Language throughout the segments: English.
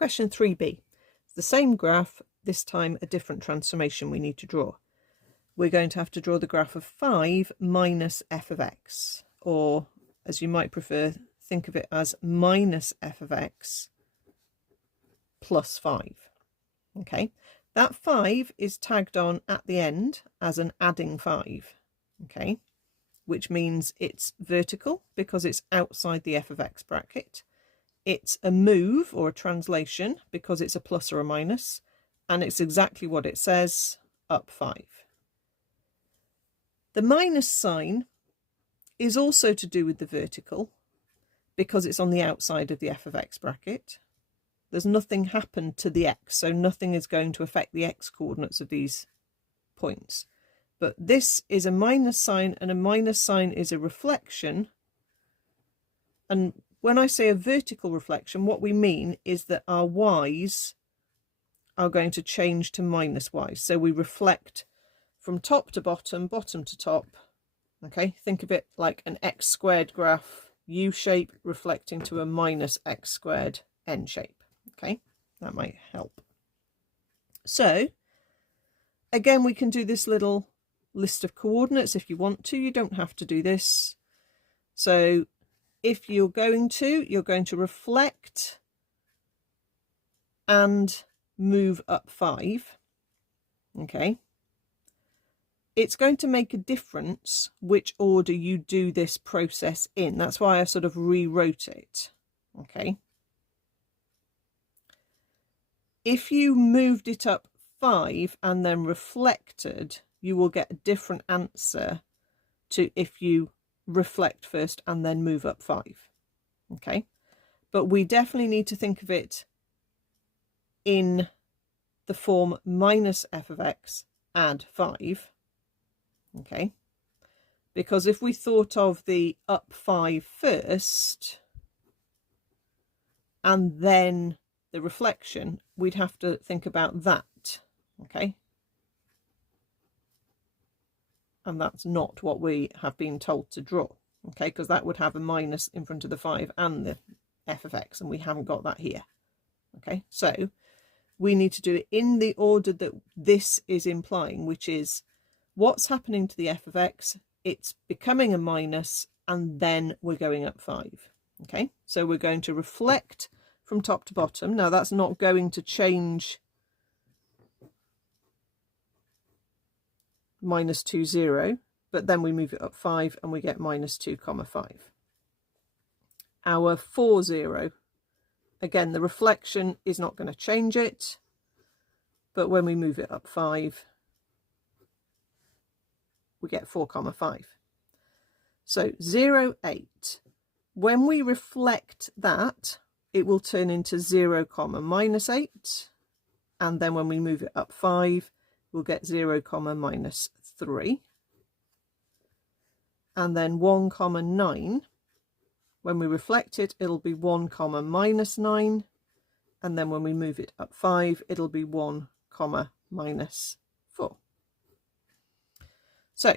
Question 3b. It's the same graph, this time a different transformation we need to draw. We're going to have to draw the graph of 5 minus f of x, or as you might prefer, think of it as minus f of x plus 5. Okay, that 5 is tagged on at the end as an adding 5, okay, which means it's vertical because it's outside the f of x bracket. It's a move or a translation because it's a plus or a minus, and it's exactly what it says, up 5. The minus sign is also to do with the vertical because it's on the outside of the f of x bracket. There's nothing happened to the x, so nothing is going to affect the x coordinates of these points. But this is a minus sign, and a minus sign is a reflection. And when I say a vertical reflection, what we mean is that our y's are going to change to minus y's. So we reflect from top to bottom, bottom to top. Okay, think of it like an x squared graph, U shape reflecting to a minus x squared N shape. Okay, that might help. So again, we can do this little list of coordinates if you want to. You don't have to do this. So if you're going to reflect and move up 5. Okay, it's going to make a difference which order you do this process in. That's why I sort of rewrote it. Okay, if you moved it up 5 and then reflected, you will get a different answer to if you reflect first and then move up 5. Okay, but we definitely need to think of it in the form minus f of x add 5. Okay, because if we thought of the up 5 first and then the reflection, we'd have to think about that. Okay, and that's not what we have been told to draw. Okay, because that would have a minus in front of the 5 and the f of x, and we haven't got that here. Okay, so we need to do it in the order that this is implying, which is what's happening to the f of x. It's becoming a minus, and then we're going up 5. Okay, so we're going to reflect from top to bottom. Now that's not going to change minus 2, 0, but then we move it up 5 and we get minus 2, 5. Our 4, 0, again, the reflection is not going to change it, but when we move it up 5, we get 4, 5. So 0, 8. When we reflect that, it will turn into 0, minus 8. And then when we move it up 5, we'll get 0, minus 3. And then 1, 9. When we reflect it, it'll be 1, minus 9. And then when we move it up 5, it'll be 1, minus 4. So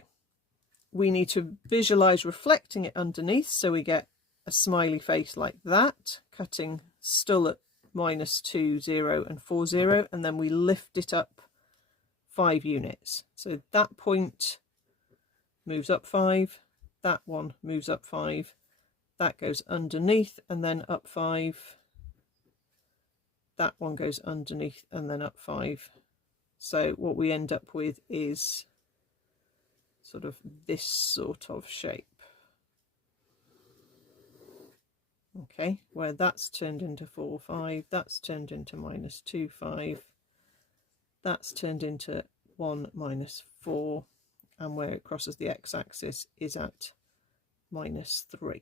we need to visualize reflecting it underneath, so we get a smiley face like that, cutting still at minus 2, 0 and 4, 0, and then we lift it up 5 units. So that point moves up 5, that one moves up 5, that goes underneath and then up 5, that one goes underneath and then up 5. So what we end up with is sort of this sort of shape. Okay, where that's turned into 4, 5, that's turned into minus 2, 5, that's turned into 1, minus 4, and where it crosses the x-axis is at minus 3.